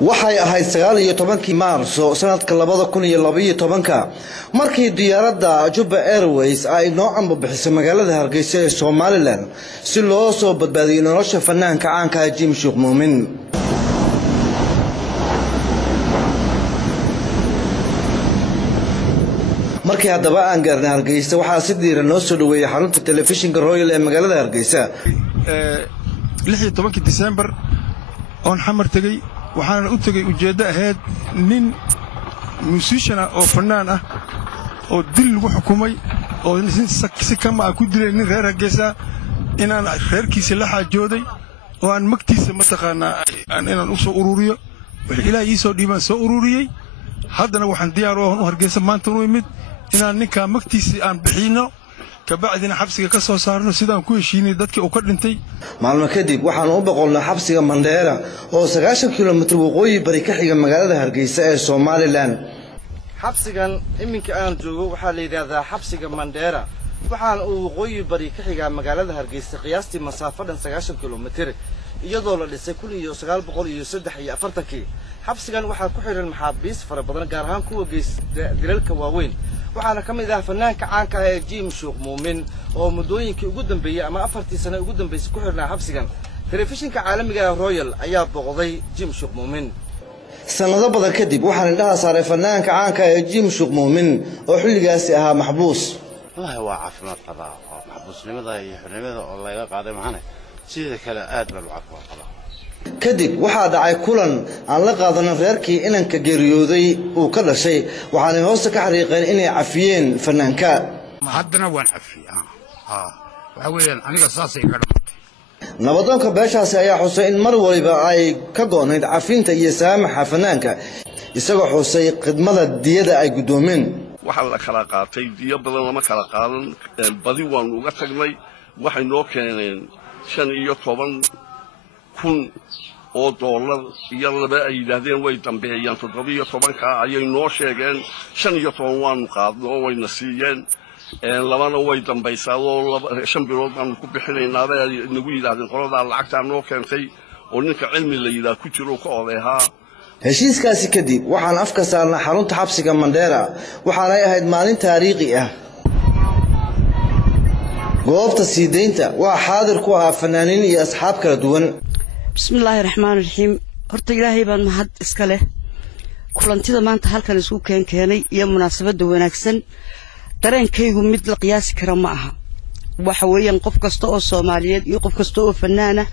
waxay ahayd 19 Maarso sanadka 2012 markii diyaaradda Juba Airways ay noocan bixisay magaalada Hargeysa ee Somaliland si loo soo badbaadiyo nolosha fanaanka caanka ah Jim Sheikh Muumin. markii hadaba aan gaarnay Hargeysa waxa si diiran loo soo dhaweeyay xarunta telefishinka Royal ee magaalada Hargeysa 16 December on xamar tagay waxaan u tagay ujeedada ahayd nin musician oo fanaan ah oo dil lagu xukumay oo si kama ku dilay nin reer Hargeysa inaan reerkiisa la xajooday oo aan magtiisa ma taqaana inaan u soo ururiyo wixii Ilaahay soo dhiibaan soo ururiyay haddana waxaan diyaar u ahay Hargeysa maanta u imid inaan ninka magtiisa aan bixino kabacdina xabsiga ka soo saarno sidaan ku heshiinay dadkii uu ka dhintay maalmo kadib waxaan u boqolnaa xabsiga Mandheera oo 90 kiiloomitir waqooyi bari ka xiga magaalada Hargeysa ee Somaliland. xabsigan iminka aan joogo waxa la yiraahdaa xabsiga Mandheera waxaan uu waqooyi bari ka xiga magaalada Hargeysa qiyaastii masaafo dhan 90 kiiloomitir iyadoo la dhisay 1943 xabsigan waxa ku xiran maxaabiis fara badan gaar ahaan kuwa dilalka waaweyn waxaana kamid ah fanaanka caanka ah ee Jim Sheikh Muumin oo muddooyinkii ugu dambeeyay ama 4 sano ugu dambeysay ku xirnaa xabsigan telefishinka caalamiga ah Royal ayaa boqday Jim Sheikh Muumin sanado badan kadib waxaan indhaha saaray fanaanka caanka ah ee Jim Sheikh Muumin oo xilligaasi ahaa maxbuus waa caafimaad qabaa maxbuusnimada iyo xornimada oo laga qaaday maxana sidoo kale aad baa loo caafimaad qabaa kadib waxaa dhacay kulan aan la qaadanay reerkii inanka geeriyooday uu ka dhashay waxaana hoos ka xariiqeen inay cafiyeen fanaanka haddana waan cafiyaa waxa weeyaan aniga saasay ka dhamatay nabadoonka beeshaasi ayaa xusay in mar waliba ay ka goonayd cafinta iyo saamaxa fanaanka isagoo xusay khidmada diyada ay gudoomeen waxa la kala qaatay diyo badan lama kala qaadan badi waan uga tagnay waxay noo keeneen 15 kun oo dollar iyo laba ay yiraahdeen way dambeeyaan 17 ka ayay noo sheegeen 15 waan qaadno wayna siiyeen labana way dambaysaa oo 5 bilood aan ku bixinaynaa ay nagu yiraahdeen qolada lacagta noo keentay oo ninka cilmi la yiraahdo ku jiro ka odeehaa heshiiskaasi kadib waxaan afka saarnaa xarunta xabsiga Mandheera waxaana ay ahayd maalin taariikhi ah goobta siideynta waa xaadir ku ah fanaaniin iyo asxaab kala duwan بسم الله الرحمن الرحيم horta ilaahay baan mahad iska leh kulantida maanta halkan isku keenay iyo munaasabada wanaagsan dareenkaygu mid la qiyaasi kara ma aha waxa weeyaan qof kasta oo Soomaaliyeed iyo qof kasta oo fanaana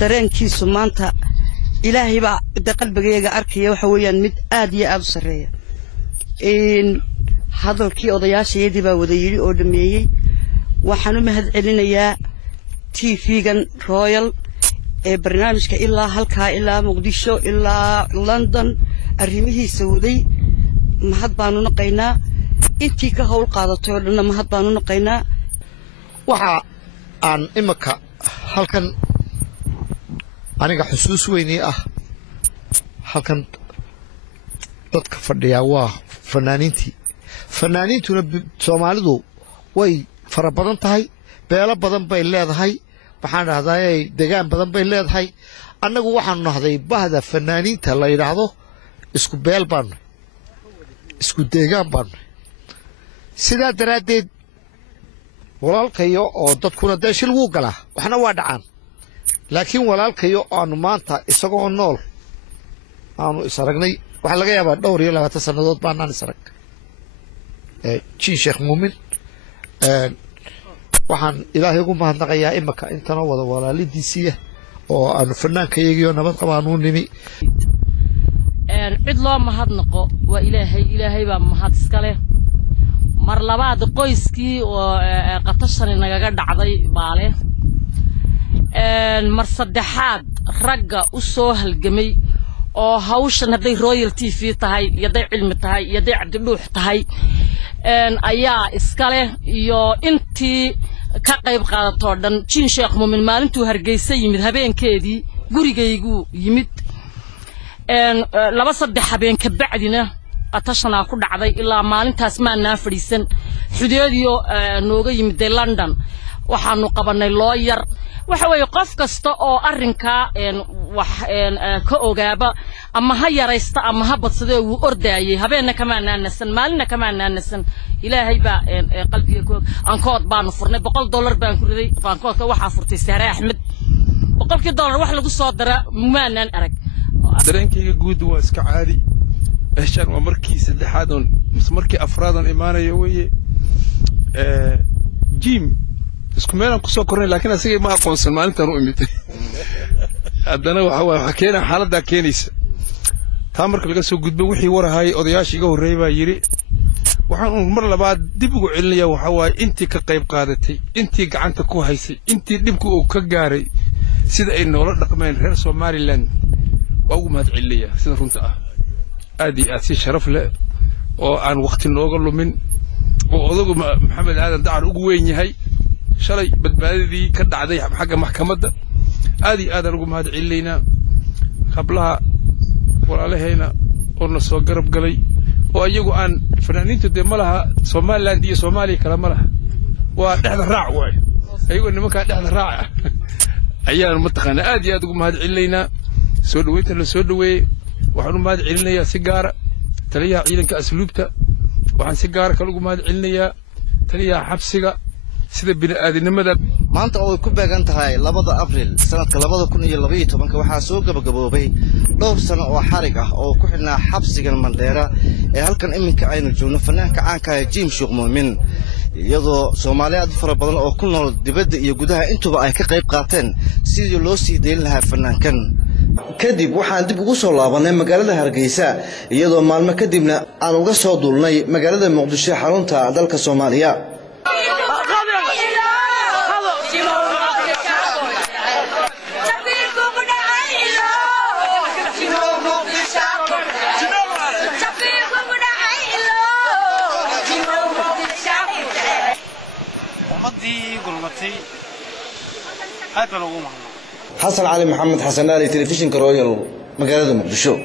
dareenkiisu maanta ilaahay baa qalbigayga arkaya waxa weeyaan mid aad iyo aad u sareeya hadalkii odayaasheedii baa wada yiri oo dhameeyay waxaan u mahad celinayaa TV-gan Royal barnaamijka ilaa halka ilaa Muqdisho ilaa London arrimihiisa waday mahad baanu naqaynaa intii ka hawl qaadatay oo dhan mahad baanu naqaynaa waxa aan imaka halkan aniga xusuus weyn ah halkan dadka fadhiya waa fanaaniintuna Soomaalidu way fara badan tahay beelo badan bay leedahay waxaan raadayay deegaan badan bay leedahay annagu waxaan nahday bahda fanaaniinta la yiraahdo isku beel baan isku deegaan baan sida daraadeed walaalkayo oo dadkuna deeshil wuu galaa waxna waa dhacaan laakiin walaalkayo aanu maanta isagoo nool aanu isaragnay waxa laga yaabaa dhowr iyo 20 sanadood baan isarag Jim Sheikh Muumin waxaan ilaahay ugu mahadnaqayaa imaka intana wada walaalidiisiya oo aanu fanaankayagiyo nabad qabaanu nimi cid loo mahadnaqo waa ilaahay baa mahad iska leh mar labaad qoyskii oo qatashan nagaga dhacday baale mar saddexaad ragga u soo halgamay oo hawshan haday Royal TV tahay yaday cilmi tahay yaday cabdidhuux tahay ayaa iska leh iyo intii ka qayb qaadato dhan Jim Sheikh Muumin maalintuu Hargeysa yimid habeenkeedii gurigaygu yimid 2-3 habeen ka bacdina qatashana ku dhacday ilaa maalintaas ma fadhiisan xudeediyo nooga yimid London waxaanu qabanay looyar waxa weeye qof kasta oo arrinka wax ka ogaaba ama ha yaraysta ama ha badsado uu ordaayay habeenna kama naanasan maalina kama naanasan ilaahay baa qalbiga ku aan kood baan furnay $100 baan ku riday koodka waxa furtay Sahra Axmed $100 wax lagu soo dara maanan arag dareenkayga guud waa iska caadi meeshaan waa markii saddexaad oo markii afraad oo imaanayo weeye jim isku meelan ku soo kornay laakiin asiga ma aqoonsan maalintan u imid haddana waxa keenay xaaladda keenaysa taa marka laga soo gudbo wixii warahay odayaashiga horeeyay baa yiri waxaan mar labaad dib ugu celinayaa waxa waay intii ka qayb qaadatay intii gacanta ku haysay intii dhibku uu ka gaaray sida ay noola dhaqmeen reer Somaliland waa ugu mahad celinayaa sida runta ah aad iyo aad si sharaf leh oo aan waqti nooga lumin oo odagu maxamed aadan dacar ugu weyn yahay shalay badbaadadii ka dhacday xagga maxkamadda aad iyo aad ugu mahad celinaynaa qablaha walaalahayna oo na soo garab galay oo ayagu aan fanaaniintu de malaha Somaliland iyo Soomaaliya kala malaha waa dhexda raac waay ayagu nimanka dhexda raac ayaan mataqaana aad iyo aad ugu mahad celinaynaa soo dhaweynta la soo dhaweeyay waxaan u mahad celinayaa si gaar ah taliyaha ciidanka asluubta waxaan si gaar ah ugu mahad celinayaa taliyaha xabsiga sida bini'aadanimada maanta oo ay ku beegan tahay 2 Abriil sanadka 2012 waxaa soo gabagaboobay dhowr sano oo xarig ah oo ku xidhnaa xabsigan Mandheera ee halkan iminka aynu joogno fanaanka caanka ah Jim Shuq Muumin iyadoo Soomaaliyeed fara badan oo ku nool dibadda iyo gudaha intuba ay ka qayb qaateen sidii loo sii deyn lahaa fanaankan kadib waxaan dib ugu soo laabanay magaalada Hargeysa iyadoo maalmo kadibna aan uga soo duulnay magaalada Muqdisho xarunta dalka Soomaaliya حسن علي محمد حسن آلي تلفزيون كرويال مقالة مقدشو